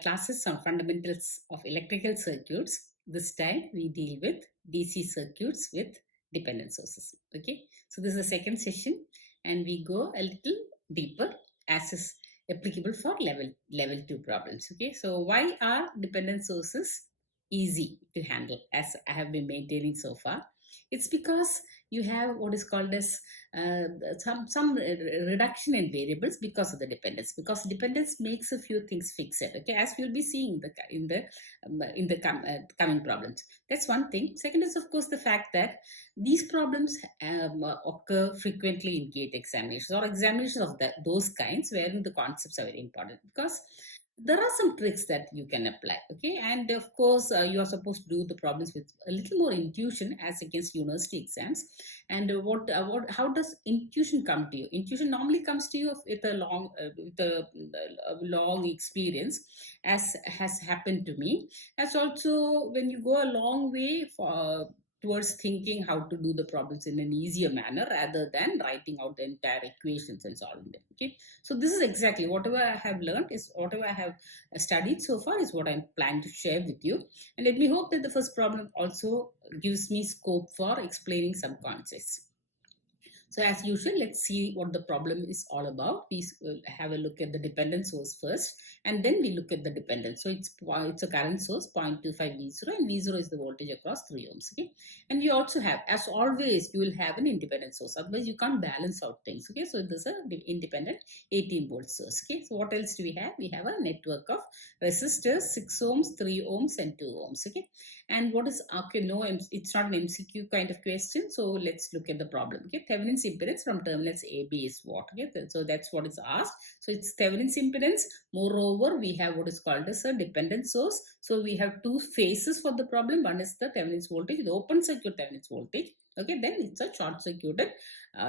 classes on fundamentals of electrical circuits. This time we deal with DC circuits with dependent sources. Okay, so this is the second session, and we go a little deeper as is applicable for level 2 problems. Okay, so why are dependent sources easy to handle, as I have been maintaining so far? It's because you have what is called as some reduction in variables because of the dependence. Because dependence makes a few things fixed. Okay, as we'll be seeing in the coming problems. That's one thing. Second is of course the fact that these problems occur frequently in gate examinations or examinations of those kinds wherein the concepts are very important, because there are some tricks that you can apply. Okay, and of course you are supposed to do the problems with a little more intuition as against university exams. And how does intuition come to you? Intuition normally comes to you with a long experience, as has happened to me. As also when you go a long way towards thinking how to do the problems in an easier manner rather than writing out the entire equations and solving them. Okay, so this is exactly whatever I have learned, is whatever I have studied so far is what I'm planning to share with you. And let me hope that the first problem also gives me scope for explaining some concepts. So as usual, let's see what the problem is all about. We have a look at the dependent source first, and then we look at the dependent. So it's a current source 0.25 V0, and V0 is the voltage across 3 ohms. Okay, and you also have, as always, you will have an independent source. Otherwise, you can't balance out things. Okay, so this is an independent 18 volt source. Okay, so what else do we have? We have a network of resistors, 6 ohms, 3 ohms, and 2 ohms. Okay, and what is, okay, no, it's not an MCQ kind of question. So let's look at the problem. Okay, Thevenin's impedance from terminals AB is what? Okay, so that's what is asked. So it's Thevenin's impedance. Moreover, we have what is called as a dependent source. So we have two phases for the problem. One is the Thevenin's voltage, the open circuit Thevenin's voltage. Okay, then it's a short circuited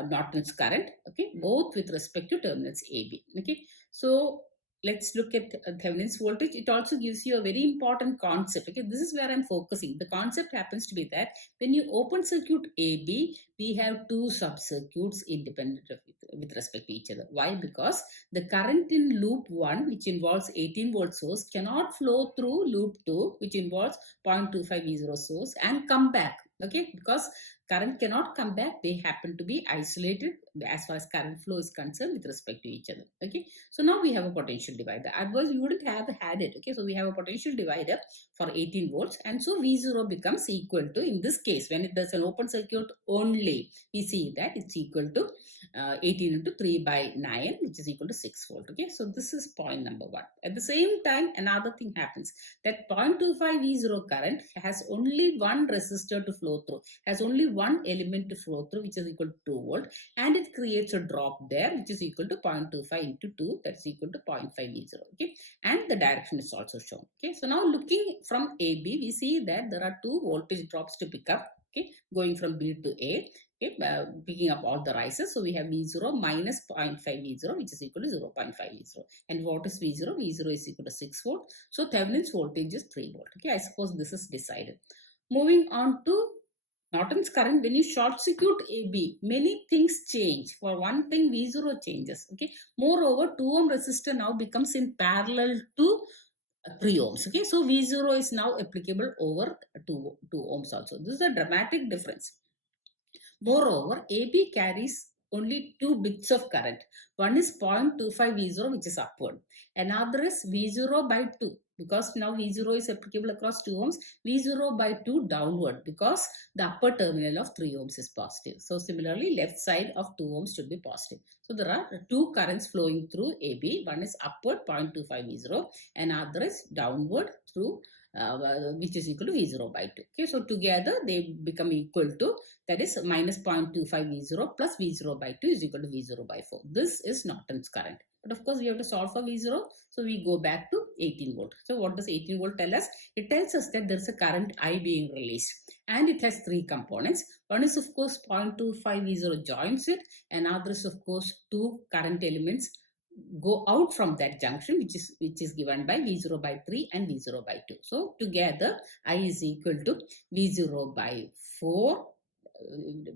Norton's current. Okay, both with respect to terminals AB. Okay, so let's look at Thevenin's voltage. It also gives you a very important concept. Okay, this is where I'm focusing. The concept happens to be that when you open circuit AB, we have two sub-circuits independent with respect to each other. Why? Because the current in loop 1, which involves 18 volt source, cannot flow through loop 2, which involves 0.25 V0 source, and come back. Okay, because current cannot come back. They happen to be isolated as far as current flow is concerned with respect to each other. Okay, so now we have a potential divider. Otherwise we wouldn't have had it. Okay, so we have a potential divider for 18 volts, and so V0 becomes equal to, in this case when it does an open circuit only, we see that it's equal to 18 into 3 by 9, which is equal to 6 volt. Okay, so this is point number 1. At the same time, another thing happens, that 0.25 V0 current has only one resistor to flow through, has only one element to flow through, which is equal to 2 volt, and it creates a drop there, which is equal to 0.25 into 2, that's equal to 0.5 V0. Okay, and the direction is also shown. Okay, so now looking from AB, we see that there are two voltage drops to pick up. Okay, going from B to A. Okay, picking up all the rises. So we have V0 minus 0.5 V0, which is equal to 0.5 V0. And what is V0? V0 is equal to 6 volt. So Thevenin's voltage is 3 volt. Okay, I suppose this is decided. Moving on to Norton's current. When you short circuit AB, many things change. For one thing, V0 changes. Okay, moreover, 2 ohm resistor now becomes in parallel to 3 ohms. Okay, so V0 is now applicable over 2 ohms also. This is a dramatic difference. Moreover, AB carries only 2 bits of current. One is 0.25 V0, which is upward. Another is V0 by 2, because now V0 is applicable across 2 ohms. V0 by 2 downward, because the upper terminal of 3 ohms is positive. So similarly, left side of 2 ohms should be positive. So there are two currents flowing through AB. One is upward 0.25 V0, and another is downward through which is equal to V0 by 2. Okay, so together they become equal to, that is minus 0.25 V0 plus V0 by 2 is equal to V0 by 4. This is Norton's current. But of course we have to solve for V0, so we go back to 18 volt. So what does 18 volt tell us? It tells us that there is a current I being released, and it has 3 components. One is of course 0.25 V0 joins it, and another is of course 2 current elements go out from that junction, which is given by V0 by 3 and V0 by 2. So together I is equal to V0 by 4,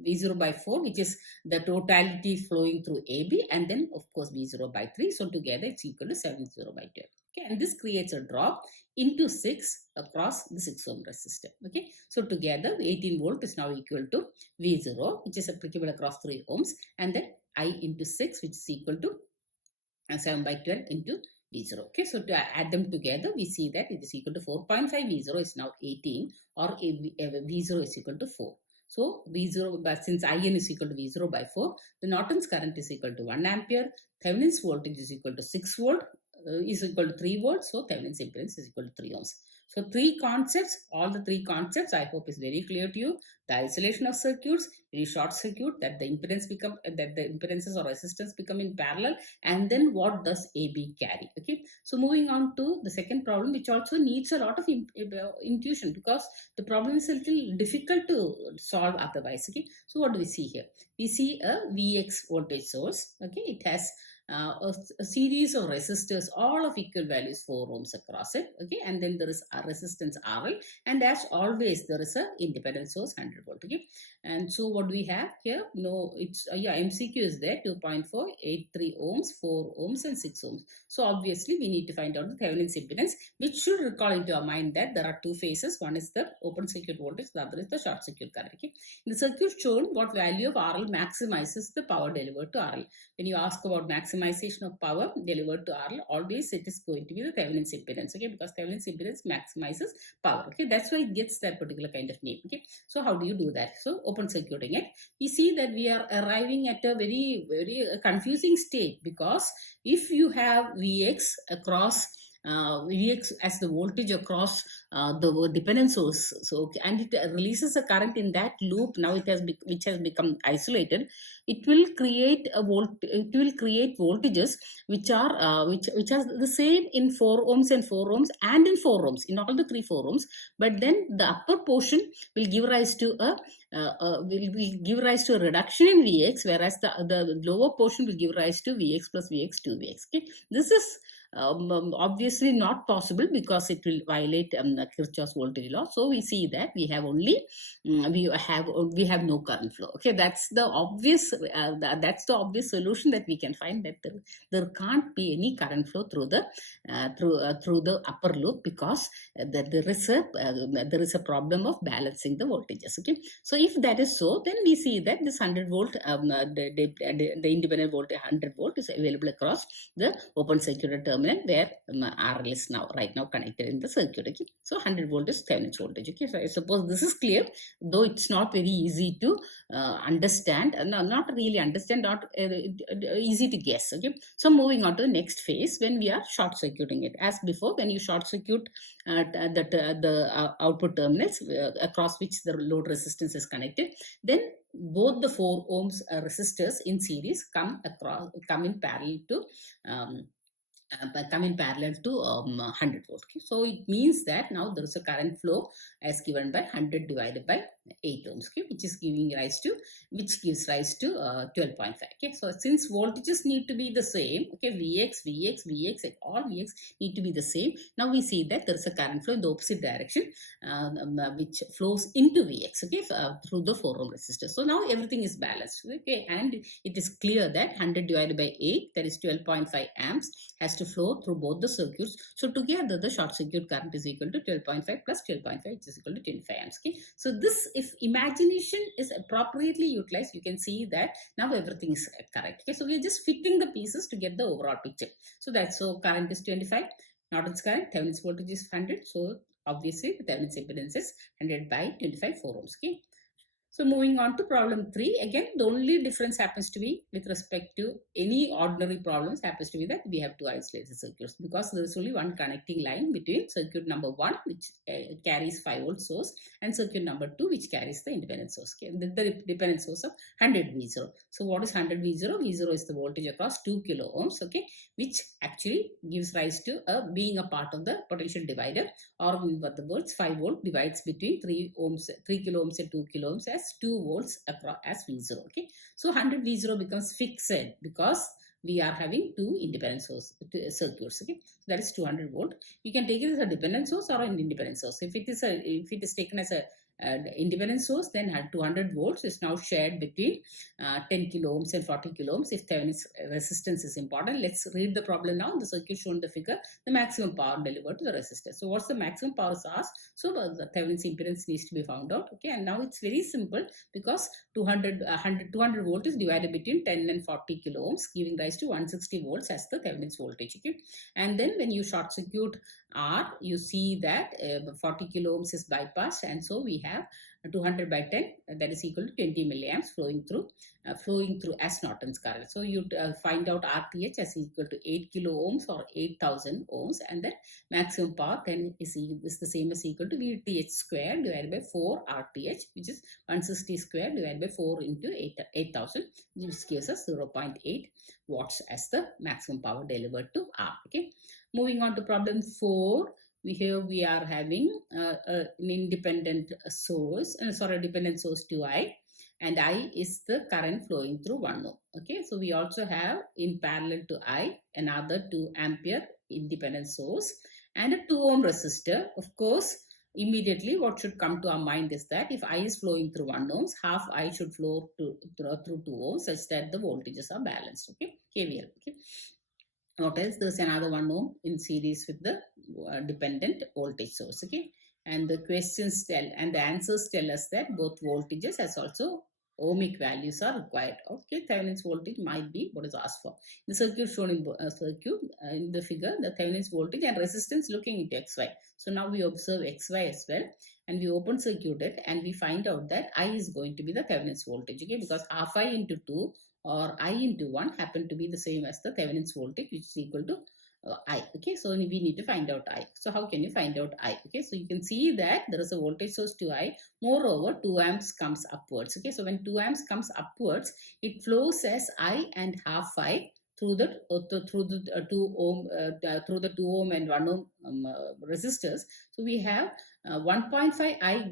V0 by 4, which is the totality flowing through AB, and then of course V0 by 3. So together it's equal to 7 V0 by 12. Okay, and this creates a drop into 6 across the 6 ohm resistor. Okay, so together 18 volt is now equal to V0, which is applicable across 3 ohms, and then I into 6, which is equal to 7 by 12 into V0. Okay, so to add them together, we see that it is equal to 4.5. V0 is now 18, or V0 is equal to 4. So V0, but since IN is equal to V0 by 4, the Norton's current is equal to 1 ampere, Thevenin's voltage is equal to 6 volt, is equal to 3 volts, so Thevenin's impedance is equal to 3 ohms. So three concepts, all the three concepts I hope is very clear to you. The isolation of circuits, very short circuit, that the impedances or resistance become in parallel, and then what does AB carry. Okay, so moving on to the second problem, which also needs a lot of intuition, because the problem is a little difficult to solve otherwise. Okay, so what do we see here? We see a Vx voltage source. Okay, it has a series of resistors, all of equal values, 4 ohms across it. Okay, and then there is a resistance RL, and as always there is a independent source 100 volt. Okay, and so what do we have here? No, it's MCQ is there, 2.483 ohms, 4 ohms and 6 ohms. So obviously we need to find out the Thevenin's impedance, which should recall into our mind that there are two phases. One is the open circuit voltage, the other is the short circuit current. Okay, in the circuit shown, what value of RL maximizes the power delivered to RL. When you ask about maximization of power delivered to RL, always it is going to be the Thevenin's impedance. Okay, because Thevenin's impedance maximizes power. Okay, that's why it gets that particular kind of name. Okay, so how do you do that? So open circuiting it, we see that we are arriving at a very, very confusing state, because if you have Vx across Vx as the voltage across the dependent source, so and it releases a current in that loop. Now it has which has become isolated. It will create voltages which are the same in 4 ohms and 4 ohms and in 4 ohms, in all the 4 ohms. But then the upper portion will give rise to a reduction in Vx, whereas the lower portion will give rise to Vx plus Vx 2Vx. Okay, this is obviously not possible, because it will violate Kirchhoff's voltage law. So we see that we have only we have no current flow. Okay, that's the obvious solution that we can find, that there can't be any current flow through the upper loop, because there is a problem of balancing the voltages. Okay, so if that is so, then we see that this 100 volt the independent voltage 100 volt is available across the open circuit terminal, where RL is right now connected in the circuit. Okay, so 100 volt is Thevenin's voltage. Okay, so I suppose this is clear, though it's not very easy to understand, not really understand, not easy to guess. Okay, so moving on to the next phase, when we are short circuiting it. As before, when you short circuit the output terminals across which the load resistance is connected, then both the 4 ohms resistors in series come in parallel to 100 volt. Okay? So it means that now there is a current flow as given by 100 divided by 8 ohms, okay, which gives rise to 12.5. Okay, so since voltages need to be the same, okay, Vx, all Vx need to be the same. Now we see that there is a current flow in the opposite direction, which flows into Vx, okay, through the 4 ohm resistor. So now everything is balanced. Okay, and it is clear that 100 divided by 8, that is 12.5 amps, has to flow through both the circuits. So together the short circuit current is equal to 12.5 plus 12.5, which is equal to 25 amps. Okay, so this, if imagination is appropriately utilized, you can see that now everything is correct. Okay, so we are just fitting the pieces to get the overall picture. So current is 25, Norton's current, Thevenin's voltage is 100. So obviously the Thevenin's impedance is 100 by 25 4 ohms. Okay. So moving on to problem 3, again the only difference happens to be with respect to any ordinary problems happens to be that we have two isolated circuits, because there is only one connecting line between circuit number 1, which carries 5 volt source, and circuit number 2, which carries the independent source, okay, the dependent source of 100 V0. So what is 100 V0? V0 is the voltage across 2 kilo ohms, okay, which actually gives rise to being a part of the potential divider, or in other words 5 volt divides between 3 kilo ohms and 2 kilo ohms as 2 volts across as V0. Okay, so 100 V0 becomes fixed because we are having two independent source circuits. Okay, so that is 200 volt. You can take it as a dependent source or an independent source. If it is taken as a independent source, then 200 volts is now shared between 10 kilo ohms and 40 kilo ohms if Thevenin's resistance is important. Let's read the problem now. The circuit shown in the figure, the maximum power delivered to the resistor. So what's the maximum power is asked. So the Thevenin's impedance needs to be found out. Okay, and now it's very simple because 200 volt is divided between 10 and 40 kilo ohms, giving rise to 160 volts as the Thevenin's voltage. Okay, and then when you short circuit R, you see that 40 kilo ohms is bypassed, and so we have 200 by 10, that is equal to 20 milliamps flowing through as Norton's current. So you find out RTH as equal to 8 kilo ohms or 8000 ohms, and then maximum power then is the same as equal to VTH square divided by 4 RTH, which is 160 square divided by 4 into 8000, which gives us 0.8 watts as the maximum power delivered to R. Okay. Moving on to problem 4. We are having an independent source, dependent source 2I, and I is the current flowing through 1 ohm. Okay, so we also have in parallel to I another 2 ampere independent source and a 2 ohm resistor. Of course, immediately what should come to our mind is that if I is flowing through 1 ohms, half I should flow through 2 ohms such that the voltages are balanced. Okay, KVL. Okay. What else? There's another 1 ohm in series with the dependent voltage source. Okay, and the questions and the answers tell us that both voltages as also ohmic values are required. Okay, Thevenin's voltage might be what is asked for. The circuit shown in in the figure, the Thevenin's voltage and resistance looking into XY. So now we observe XY as well, and we open circuit it, and we find out that I is going to be the Thevenin's voltage. Okay, because half I into 2 or I into 1 happen to be the same as the Thevenin's voltage, which is equal to I. Okay, so we need to find out I. So how can you find out I? Okay, so you can see that there is a voltage source to I. Moreover, 2 amps comes upwards. Okay, so when 2 amps comes upwards, it flows as I and half I through the 2 ohm and 1 ohm resistors. So we have 1.5 I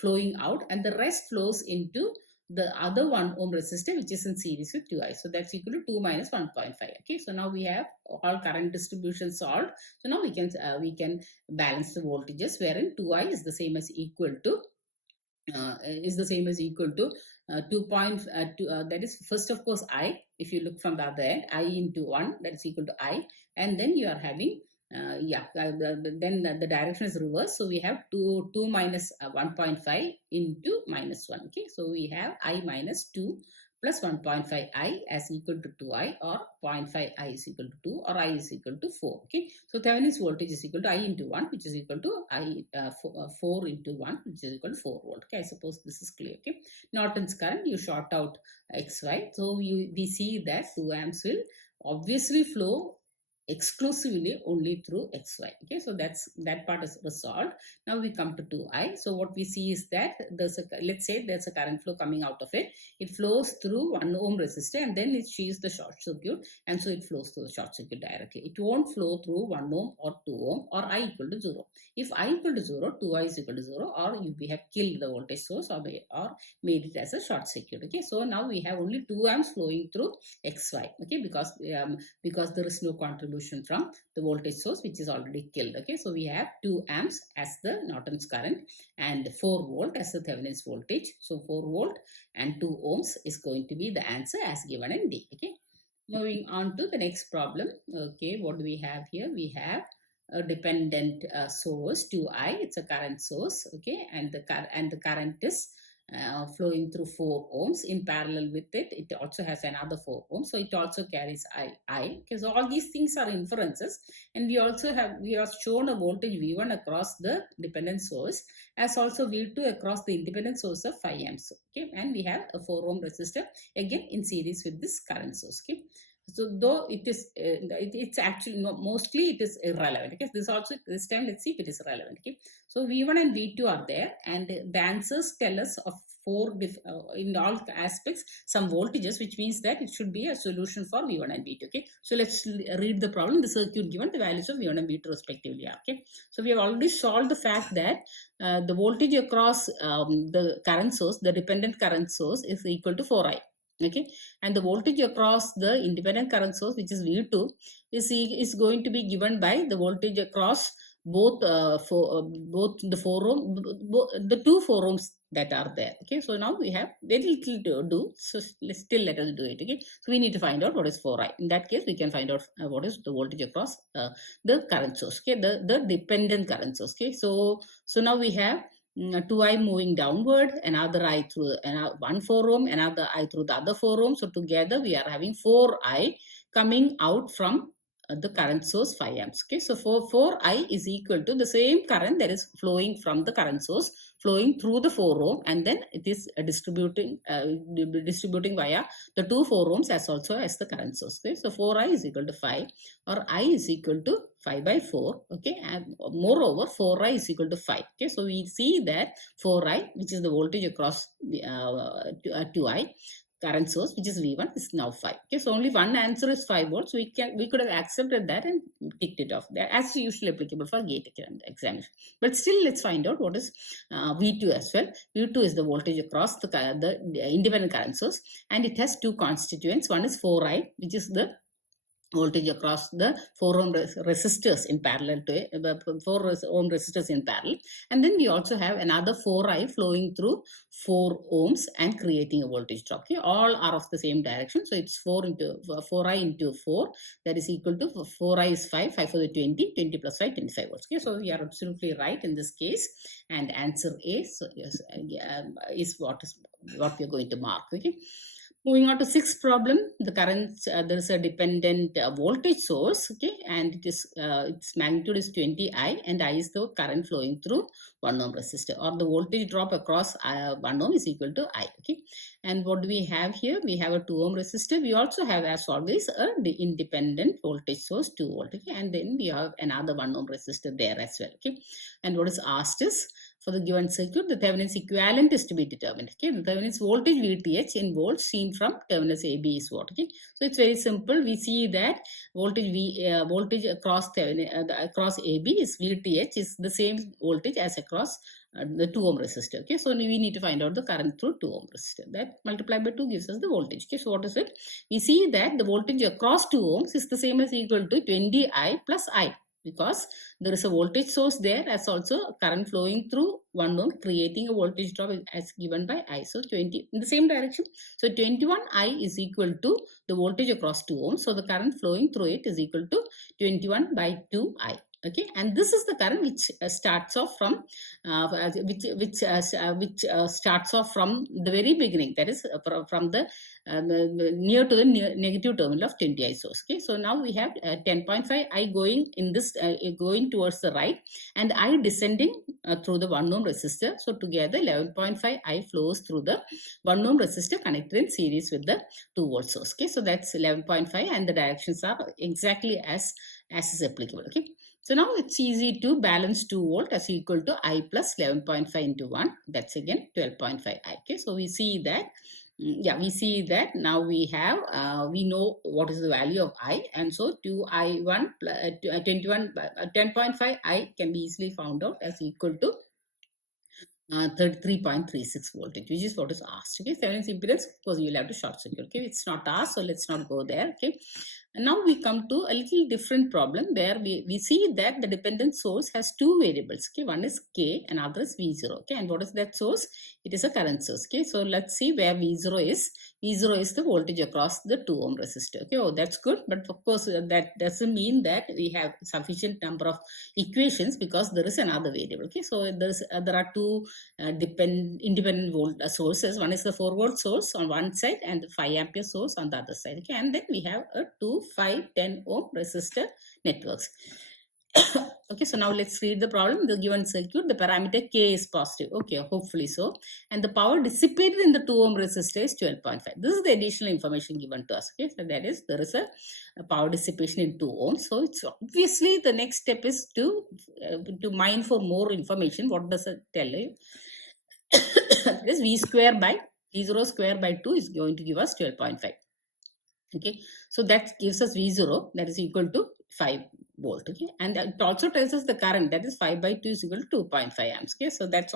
flowing out, and the rest flows into the other 1 ohm resistor, which is in series with 2I. So that's equal to 2 minus 1.5. Okay, so now we have all current distribution solved. So now we can balance the voltages, wherein 2I is the same as equal to 2.2, that is first of course I. If you look from the other end, I into 1, that is equal to I, and then you are having then the direction is reversed. So we have 2 minus 1.5 into minus 1. Okay, so we have I minus 2 plus 1.5 I as equal to 2I, or 0.5 I is equal to 2, or I is equal to 4. Okay, so Thevenin's voltage is equal to I into 1, which is equal to 4 into 1, which is equal to 4 volt. Okay, I suppose this is clear. Okay, Norton's current, you short out XY. So we see that 2 amps will obviously flow exclusively only through XY. Okay, so that part is resolved. Now we come to 2I. So what we see is that let's say there's a current flow coming out of it. It flows through 1 ohm resistor, and then it achieves the short circuit, and so it flows through the short circuit directly. It won't flow through 1 ohm or 2 ohm or I equal to 0. If I equal to 0, 2I is equal to 0, or we have killed the voltage source or made it as a short circuit. Okay, so now we have only 2 amps flowing through XY. Okay, because there is no contribution from the voltage source, which is already killed. Okay, so we have 2 amps as the Norton's current and 4 volt as the Thevenin's voltage. So 4 volt and 2 ohms is going to be the answer as given in D. Okay, moving on to the next problem. Okay, what do we have here? We have a dependent source 2I. It's a current source. Okay, and the current is flowing through 4 ohms. In parallel with it, it also has another 4 ohms, so it also carries I. Because all these things are inferences, and we have shown a voltage V1 across the dependent source, as also V2 across the independent source of 5 amps. Okay, and we have a 4 ohm resistor again in series with this current source. Okay, so though it is it's actually mostly it is irrelevant. Okay, this time let's see if it is relevant. Okay, so V1 and V2 are there, and the answers tell us of 4 in all aspects some voltages, which means that it should be a solution for V1 and V2. Okay, so let's read the problem. The circuit given, the values of V1 and V2 respectively are. Okay, so we have already solved the fact that the voltage across the current source, the dependent current source, is equal to 4I. Okay, and the voltage across the independent current source, which is V2, is going to be given by the voltage across both the 4 ohm, the 2 4 ohms that are there. Okay, so now we have very little to do, so still let us do it. Okay, so we need to find out what is 4i. In that case, we can find out what is the voltage across the current source. Okay, the dependent current source. Okay, so now we have 2i moving downward, another I through one 4 ohm, another I through the other 4 ohm. So together we are having 4i coming out from the current source 5 amps. Okay, so 4i is equal to the same current that is flowing from the current source flowing through the 4 ohm, and then it is distributing via the two 4 ohms as also as the current source. Okay, so 4i is equal to 5, or I is equal to 5 by 4. Okay, and moreover 4i is equal to 5. Okay, so we see that 4i, which is the voltage across the 2i current source, which is V1, is now 5. Okay, so only one answer is 5 volts. We could have accepted that and ticked it off there, as usually applicable for gate examination. But still, let's find out what is V2 as well. V2 is the voltage across the independent current source, and it has two constituents. One is 4i, which is the voltage across the 4 ohm resistors in parallel to 4 ohm resistors in parallel, and then we also have another 4i flowing through 4 ohms and creating a voltage drop. Okay, all are of the same direction, so it's 4i into 4, that is equal to 4i is 5 for the 20 plus 5, 25 volts. Okay, so we are absolutely right in this case, and answer A is what we are going to mark. Okay. Moving on to sixth problem, the current, there is a dependent voltage source, okay, and it is its magnitude is 20i, and I is the current flowing through 1 ohm resistor, or the voltage drop across 1 ohm is equal to I. Okay, and what do we have here? We have a 2 ohm resistor. We also have, as always, the independent voltage source 2 volt. Okay, and then we have another 1 ohm resistor there as well. Okay, and what is asked is, for the given circuit, the Thevenin's equivalent is to be determined. Okay, the Thevenin's voltage VTH in volts seen from terminals AB is what? Okay, so it's very simple. We see that voltage across across AB is VTH is the same voltage as across the 2 ohm resistor. Okay, so we need to find out the current through 2 ohm resistor. That multiplied by 2 gives us the voltage. Okay, so what is it? We see that the voltage across 2 ohms is the same as equal to 20I plus I, because there is a voltage source there as also current flowing through 1 ohm, creating a voltage drop as given by I. So 20 in the same direction. So 21I is equal to the voltage across 2 ohms. So the current flowing through it is equal to 21 by 2I. Okay, and this is the current which starts off from starts off from the very beginning, that is from the near to the negative terminal of 20I source. Okay, so now we have 10.5 I going in this going towards the right, and I descending through the 1 ohm resistor. So together 11.5 I flows through the 1 ohm resistor connected in series with the 2 volt source. Okay, so that's 11.5, and the directions are exactly as is applicable. Okay, so now it's easy to balance 2 volt as equal to I plus 11.5 into 1. That's again 12.5 I. Okay, so we see that, we see that now we have, we know what is the value of I, and so 2I1 21 10.5 I can be easily found out as equal to 33.36 voltage, which is what is asked. Okay, Thevenin's impedance, of course, you will have to short circuit. Okay, it's not asked, so let's not go there. Okay, and now we come to a little different problem where we see that the dependent source has two variables. Okay, one is K, and other is V0. Okay, and what is that source? It is a current source. Okay, so let's see where V0 is. V0 is the voltage across the 2 ohm resistor. Okay, oh, that's good, but of course that doesn't mean that we have sufficient number of equations, because there is another variable. Okay, so there are two independent sources. One is the 4 volt source on one side and the 5 ampere source on the other side. Okay, and then we have a 2, 5, 10 ohm resistor networks. Okay, so now let's read the problem. The given circuit, the parameter K is positive. Okay, hopefully so. And the power dissipated in the 2 ohm resistor is 12.5. This is the additional information given to us. Okay, so that is, there is a power dissipation in 2 ohms. So it's obviously the next step is to mine for more information. What does it tell you? This V square by V0 square by 2 is going to give us 12.5. Okay, so that gives us V0, that is equal to 5 volt. Okay, and it also tells us the current, that is 5 by 2 is equal to 2.5 amps. Okay, so that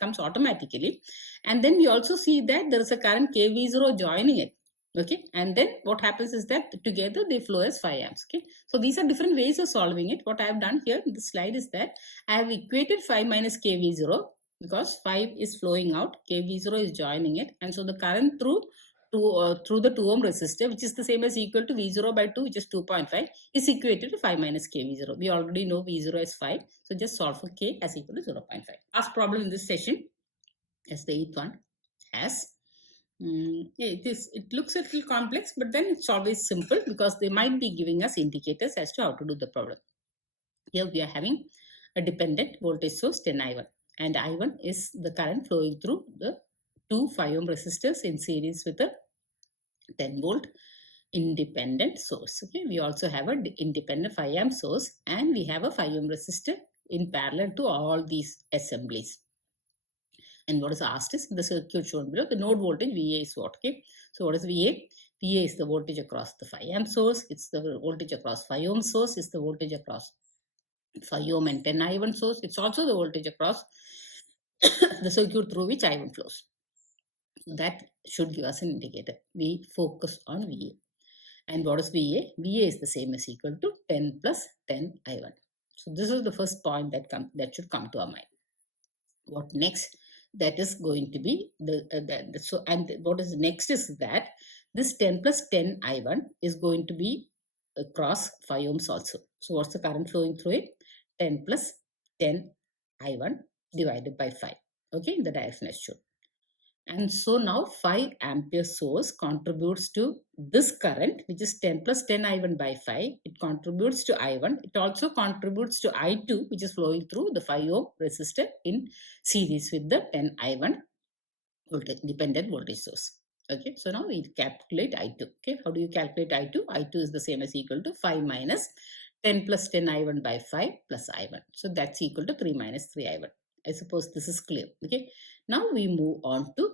comes automatically. And then we also see that there is a current KV0 joining it. Okay, and then what happens is that together they flow as 5 amps. Okay, so these are different ways of solving it. What I have done here in this slide is that I have equated 5 minus kV0 because 5 is flowing out, kV0 is joining it, and so the current through the 2 ohm resistor, which is the same as equal to V0 by 2, which is 2.5, is equated to 5 minus kV0. We already know V0 is 5, so just solve for K as equal to 0.5. Last problem in this session is the 8th one. Has it looks a little complex, but then it's always simple because they might be giving us indicators as to how to do the problem. Here we are having a dependent voltage source 10 I1, and I1 is the current flowing through the two 5 ohm resistors in series with a 10 volt independent source. Okay, we also have an independent 5 amp source, and we have a 5 ohm resistor in parallel to all these assemblies. And what is asked is, in the circuit shown below, the node voltage VA is what? Okay, so what is VA? VA is the voltage across the 5 amp source. It's the voltage across 5 ohm source. It's the voltage across 5 ohm and 10 I1 source. It's also the voltage across the circuit through which I1 flows. That should give us an indicator. We focus on VA. And what is VA? VA is the same as equal to 10 plus 10 I1. So this is the first point that should come to our mind. What next? That is going to be and what is next is that this 10 plus 10 I1 is going to be across 5 ohms also. So what's the current flowing through it? 10 plus 10 I1 divided by 5. Okay, in the direction as shown. And so now 5 ampere source contributes to this current, which is 10 plus 10 I1 by 5. It contributes to I1. It also contributes to I2, which is flowing through the 5 ohm resistor in series with the 10 I1 dependent voltage source. Okay, so now we calculate I2. Okay, how do you calculate I2? I2 is the same as equal to 5 minus 10 plus 10 I1 by 5 plus I1. So that's equal to 3 minus 3 I1. I suppose this is clear. Okay, now we move on to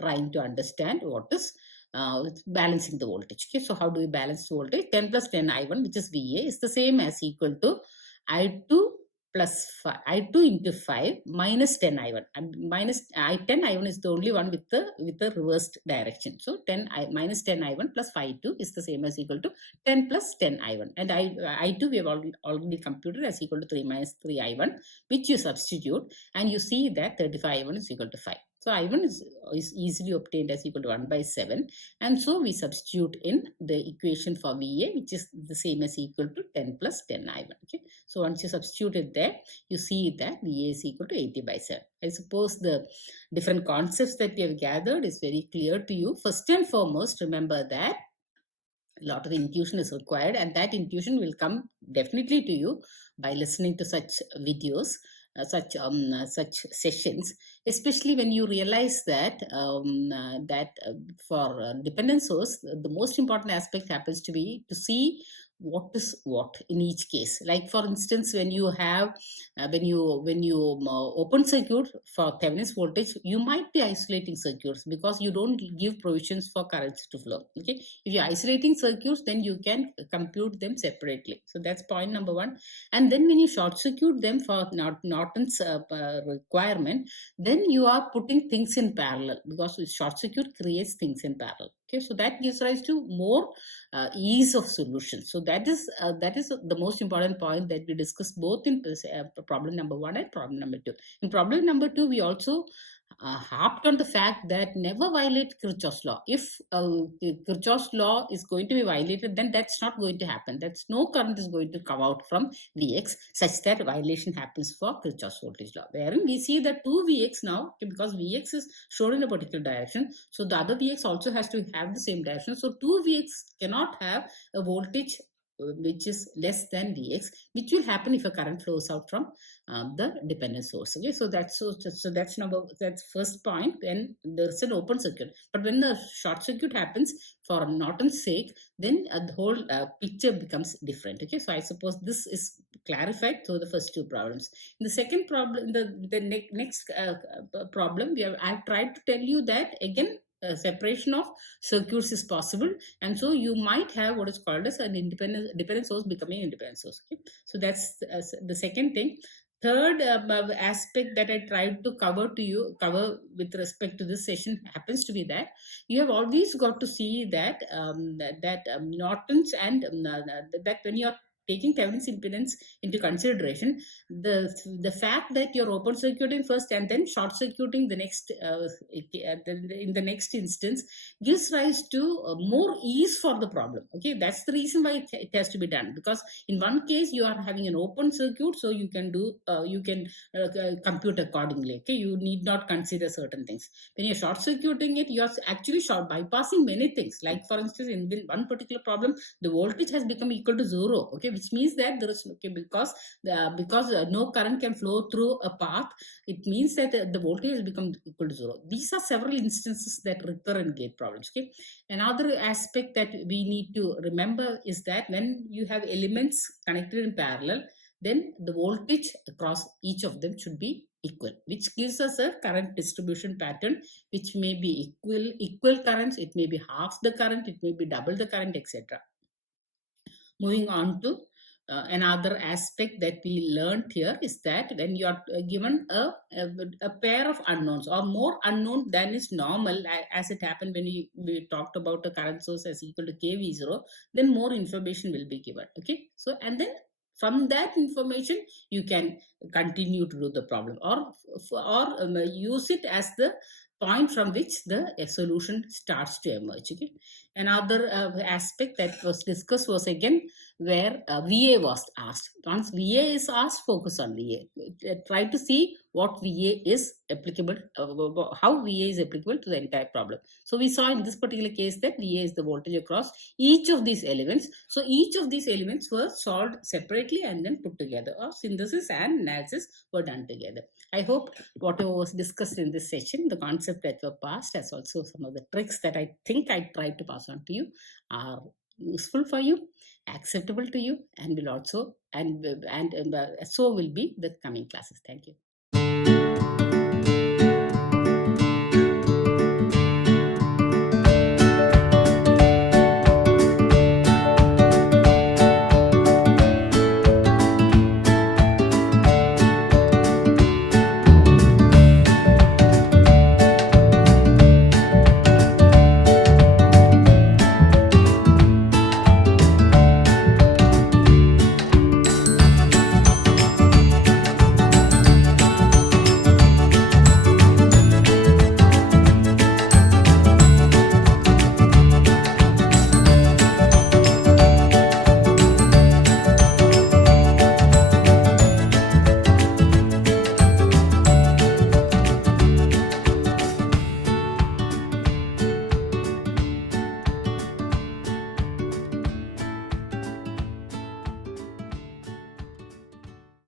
trying to understand what is balancing the voltage. Okay, so how do we balance the voltage? 10 plus 10 I1, which is VA, is the same as equal to I2 plus 5, I2 into 5 minus 10 I1. Minus 10 I1 is the only one with the reversed direction. So minus 10 I1 plus 5 2 is the same as equal to 10 plus 10 I1. And I2 we have already computed as equal to 3 minus 3 I1, which you substitute, and you see that 35 I1 is equal to 5. So I1 is easily obtained as equal to 1 by 7. And so we substitute in the equation for VA, which is the same as equal to 10 plus 10 I1. Okay. So once you substitute it there, you see that VA is equal to 80 by 7. I suppose the different concepts that we have gathered is very clear to you. First and foremost, remember that a lot of intuition is required, and that intuition will come definitely to you by listening to such videos. Such sessions, especially when you realize that for dependent source, the most important aspect happens to be to see what is what in each case. Like for instance, when you have when you open circuit for Thevenin's voltage, you might be isolating circuits because you don't give provisions for currents to flow. Okay, if you're isolating circuits, then you can compute them separately. So that's point number one. And then when you short circuit them for Norton's requirement, then you are putting things in parallel, because short circuit creates things in parallel. Okay, so that gives rise to more ease of solution. So that is the most important point that we discussed both in problem number 1 and problem number 2. In problem number 2, we also harped on the fact that never violate Kirchhoff's law. If Kirchhoff's law is going to be violated, then that's not going to happen. That's no current is going to come out from Vx such that violation happens for Kirchhoff's voltage law. Wherein we see that 2 Vx now, because Vx is shown in a particular direction, so the other Vx also has to have the same direction. So 2 Vx cannot have a voltage which is less than Vx, which will happen if a current flows out from the dependent source. Okay, so that's first point. When there's an open circuit, but when the short circuit happens for Norton's sake, then the whole picture becomes different. Okay, so I suppose this is clarified through the first two problems. In the second problem, the next problem, I've tried to tell you that again, separation of circuits is possible, and so you might have what is called as an dependent source becoming independent source. Okay, so that's the second thing. third aspect that I tried to cover with respect to this session happens to be that you have always got to see that Norton's and that when you are taking Thevenin's impedance into consideration, the fact that you're open circuiting first and then short circuiting the next in the next instance gives rise to more ease for the problem. Okay, that's the reason why it has to be done, because in one case you are having an open circuit, so you can compute accordingly. Okay, you need not consider certain things. When you're short circuiting it, you're actually short bypassing many things. Like for instance, in one particular problem, the voltage has become equal to zero. Okay, which means that there is, okay, because no current can flow through a path, it means that the voltage has become equal to zero. These are several instances that recur in gate problems. Okay, another aspect that we need to remember is that when you have elements connected in parallel, then the voltage across each of them should be equal, which gives us a current distribution pattern, which may be equal currents, it may be half the current, it may be double the current, etc. Moving on to another aspect that we learned here is that when you are given a pair of unknowns or more unknown than is normal, as it happened when we talked about a current source as equal to kv0, then more information will be given. Okay, so and then from that information you can continue to do the problem, or use it as the point from which the solution starts to emerge. Okay, another aspect that was discussed was again where VA was asked. Once VA is asked, focus on VA. Try to see what VA is applicable, how VA is applicable to the entire problem. So we saw in this particular case that VA is the voltage across each of these elements. So each of these elements were solved separately and then put together, or synthesis and analysis were done together. I hope whatever was discussed in this session, the concept that were passed, as also some of the tricks that I think I tried to pass on to you, are useful for you, acceptable to you, and will also and so will be the coming classes. Thank you.